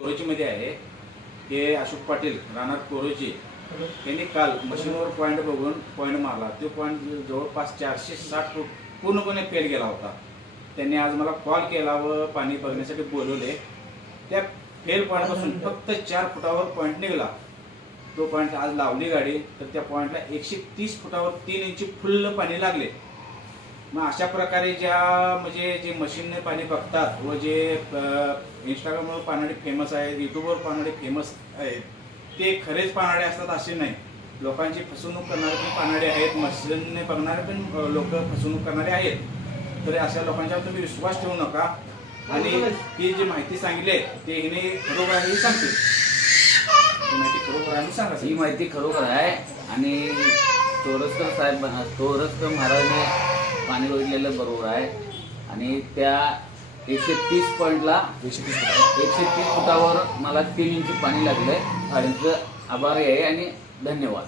कोरोचीमध्ये आहे ते अशोक पाटील राहणार कोरोची त्यांनी काल मशीनवर पॉईंट बघून पॉईंट मारला. तो पॉईंट जवळपास 460 फूट पूर्णपणे फेल गेला होता. त्यांनी आज मला कॉल केला व पाणी बघण्यासाठी बोलवले. त्या फेल पॉईंटपासून फक्त 4 फुटावर पॉईंट निघाला. तो पॉईंट आज लावली गाडी तर त्या पॉईंटला 130 फुटावर 3 इंची फुल्ल पाणी लागले. मग अशा प्रकारे ज्या म्हणजे जे मशीनने पाणी बघतात व जे इंस्टाग्रामवर पानाडे फेमस आहेत, यूट्यूबवर पानाडे फेमस आहेत, ते खरेच पानाडे असतात असे नाही. लोकांची फसवणूक करणारे पण पानाडे आहेत, मशीनने बघणारे पण लोक फसवणूक करणारे आहेत. तर अशा लोकांच्यावर तुम्ही विश्वास ठेवू नका. आणि ही जी माहिती सांगितली ते हिने खरोखर सांगते. ही माहिती खरोखर आहे सांगा. ही माहिती खरोखर आहे. आणि तोरसकर महाराजने पाणी बघितलेलं बरोबर आहे. आणि त्या 130 पॉईंटला 130 फुटावर मला 3 इंची पाणी लागलंय. त्यांचं आभारी आहे आणि धन्यवाद.